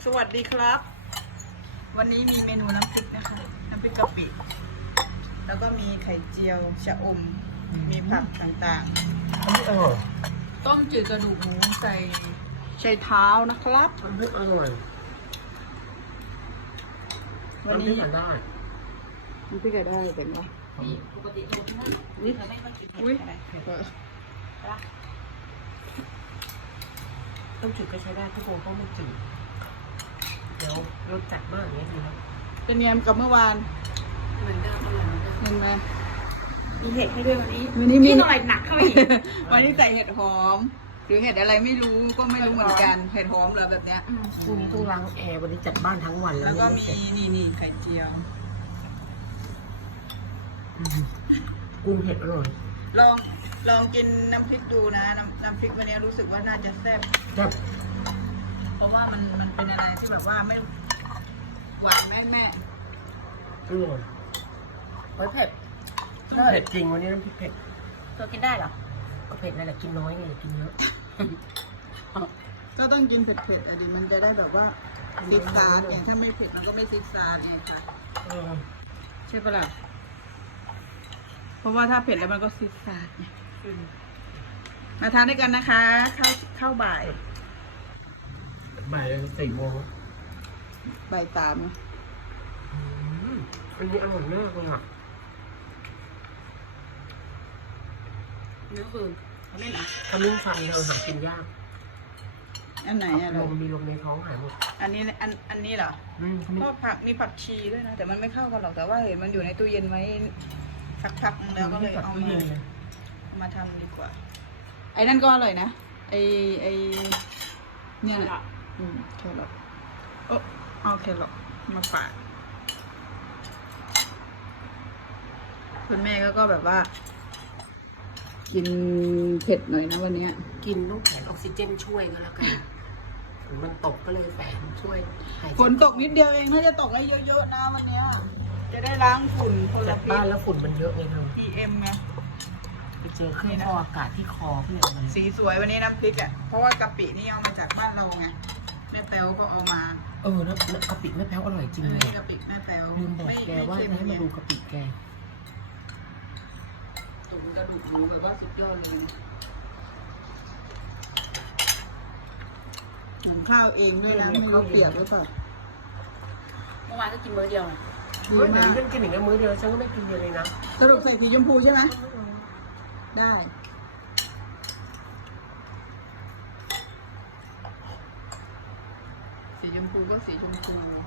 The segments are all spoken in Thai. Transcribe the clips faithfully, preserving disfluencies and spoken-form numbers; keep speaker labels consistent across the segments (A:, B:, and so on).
A: วัสดีครับ วันนี้มีเมนูน้ำพริกนะคะ น้ำพริกกะปิแล้วก็มีไข่เจียวชะอม มีผักต่างๆ
B: อันนี้อร่อย
A: ต้มจืดกระดูกหมูใส่ใช้เท้านะครับ
B: อันนี้อร่อย
A: วันนี้
B: ทานได้
A: น้ำพริกกระได้เป็นไง
C: นี่ปกติเราไม่เราไม่ค่อยกิน
A: อุ้ย
C: อะไร
B: ต้มจืดก็ใช้ได้ทุกคนก็ไม่จืดเดี๋ยวรสจัดมากอย่างเงี้ยดีครับ
A: เป็นไงกับเมื่อวาน
C: เหมือนเดิมอร่อยเหมือนเดิม
A: เห็นไหม
C: มีเห็ดให้ด้วยวันนี้
A: วันนี้มี
C: นี่อร่อยหนักเข้าไปอีก
A: วันนี้ใส่เห็ดหอม หรือเห็ดอะไรไม่รู้ก็ไม่รู้เหมือนกัน เห็ดหอมเหรอแบบเนี้ย
B: พรุ่งนี้ต้องล้างแอร์วันนี้จัดบ้านทั้งวันแล้
A: แล้ว วก็
B: ยังไม่
A: มี
B: เสร็จ
A: นี่นี่ไข่เจียว
B: อืมกุ้งเผ็ดอร่อย
A: ลองลองกินน้ำพริกดูนะ น้ำน้ำพริกวันนี้รู้สึกว่าน่าจะแซ่บ
B: จับ
A: เพราะว่ามันมันเป็นอะไรที่แบบว่าไม่หวานแม่แม่
B: อร่อย
C: โอ้ยเผ็ด
B: เผ็ดจริงวันนี้น้ำพริกเผ็ด
C: ตัวกินได้เหรอ
B: ก็เผ็ดนั่นแหละกินน้อยไงอย่ากินเยอะ
A: ก็ต้องกินเผ็ดๆอ่ะดิมันจะได้แบบว่าซิกซาร์อย่างถ้าไม่เผ็ดมันก็ไม่ซิกซาร์เนี่ยค่ะ
B: เออ
A: ใช่ปะล่ะเพราะว่าถ้าเผ็ดแล้วมันก็ซิกซาร์ไงมาทานด้วยกันนะคะข้าวข้าวบ่าย
B: บ่ายสี่โมง
A: บ่ายสาม
B: อืมอันนี้อร่อยมากเลยอ่ะ
C: นี่คือเขาไม่หนัก
B: ขมิ้นชันเราหากินยาก
A: อันไหนอะ
B: ล
A: เรา
B: มมีลมในท้องหายหมด
A: อันนี้อันอันนี้เหรอ
B: อืมขมิ้น
A: ก็ผักมีผักชีด้วยนะแต่มันไม่เข้ากันหรอกแต่ว่าเห็นมันอยู่ในตู้เย็นไว้สักพักนึงแล้วก็เลยเอามาเอามาทำดีกว่า ไอ้นั่นก็อร่อยนะไอ้ไอ้เนี่ยนะอืมแครอทโอ้เอาแครอทมาฝากคุณแม่ก็ก็แบบว่า กินเผ็ดหน่อยนะวันนี้
B: กินต้องแผนออกซิเจนช่วยก็แล้วกันฝนมันตกก็เลยแฝงช่วยหายใจ
A: ฝนตกนิดเดียวเองน่าจะตกได้เยอะๆนะวันเนี้ยจะได้ล้างฝุ่นพล
B: จัด
A: พิ
B: บ้าน
A: ษ
B: แล้วฝุ่นมันเยอะไงเธอ
A: พี เอ็ม ไง
B: ไปเจอเครื่องฟอกอากาศที่คอพี่อะไร
A: สีสวยวันนี้น้ำพริกอ่ะ เพราะว่ากะปินี่เอามาจากบ้านเราไง แม่แป๊วก็เอามา
B: เออแล้วกะปิแม่แพ้วอร่อยจริง
A: เอ
B: เล
A: อย กะปิแม่แป๊ว
B: ลืมบอกแกว่าจะให้มาดูกะปิแก
A: ตุ๋นกระดูกหมูแบบว่าสุดยอดเลยนะหุงข้าวเองด้วยนะไม่รู้เปียกหรือเปล่า
C: เมื่อวานก็กินมื้อเดียวนะ
A: ดี
B: เฮ้ยเดี๋ยว
A: มาก
B: นี้ฉันกินอย่างนี้มื้อเดียวฉันก็ไม่กินเยอะเลยนะ
A: สรุปใส่สีชมพูใช่ไหมได้ สีชมพูก็สีชมพู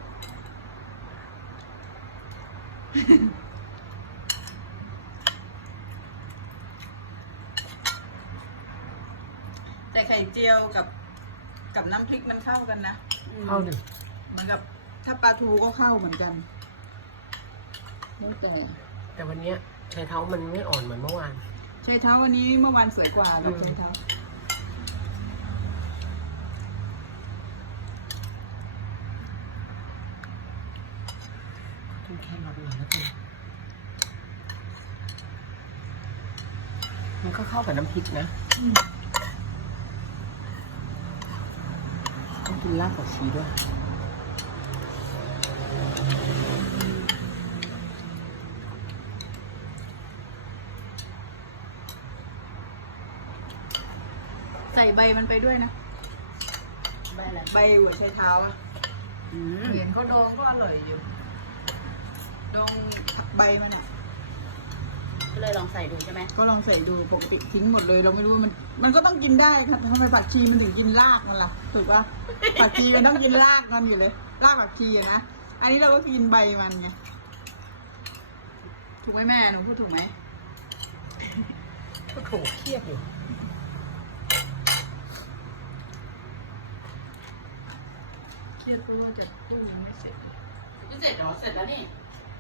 A: แต่ไข่เจียวกับกับน้ำพริกมันเข้ากันนะ
B: เข้าดิ
A: เหมือนกับถ้าปลาทูก็เข้าเหมือนกันแล้วแต่
B: แต่วันเนี้ยชายเท้ามันไม่อ่อนเหมือนเมื่อวาน
A: ใช้เท้าวันนี้เมื่อวานสวยกว่าเรา
B: อืม
A: ใช้เท้า
B: ต้องแค่รอดหน่อยแล้วกันมันก็เข้ากับน้ำพริกนะต้องกินรากผักชีด้วย
A: ใส่ใบมันไปด้วยนะ
C: ใบอะไร
A: ใบหัวใช้เท้าอะ
C: อืม
A: เห็นเขาดองก็อร่อยอยู่ดองผักใบมันอ่ะ
C: ก็เลยลองใส่ดูใช่ไหม
A: ก็ลองใส่ดูปกติทิ้งหมดเลย เราไม่รู้ว่ามัน มันก็ต้องกินได้ค่ะทำไมผักชีมันถึงกินรากมันล่ะถูกปะ ผักชีมันต้องกินรากมันอยู่เลยรากผักชีอะนะอันนี้เราก็กินใบมันไงถูกไหมแม่หนูพูดถูกไหม
B: ก็โถเครียดอยู่
A: เครียดเพราะว่าจะตู้ยังไม่เสร็จเลย
C: นี่เสร็จเหรอเสร็จแล้วนี่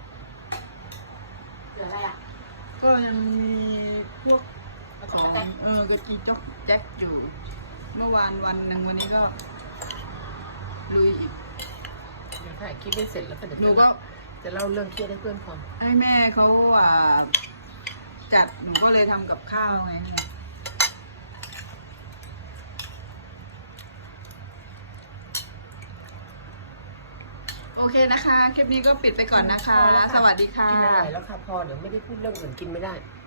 C: เหลืออะไรอ่ะ
A: ก็ยังมีพวกของเออกระจีจกแจ็คอยู่ เมื่อวานวันหนึ่งวันนี้ก็ลุยอีก
B: เดี๋ยวถ่ายคลิปให้เสร็จแล้วก็เดี๋ยว
A: หนูก็
B: จะเล่าเรื่องเครียดให้เพื่อนฟัง
A: ให้แม่เขาอ่าจัดหนูก็เลยทำกับข้าวไงโอเคนะคะ คลิปนี้ก็ปิดไปก่อนนะคะ
B: พอแล้วค่ะ
A: สวัสดีค่ะ
B: กินอะไรแล้วค่ะพอเดี๋ยวไม่ได้พูดเรื่องอื่นกินไม่ได้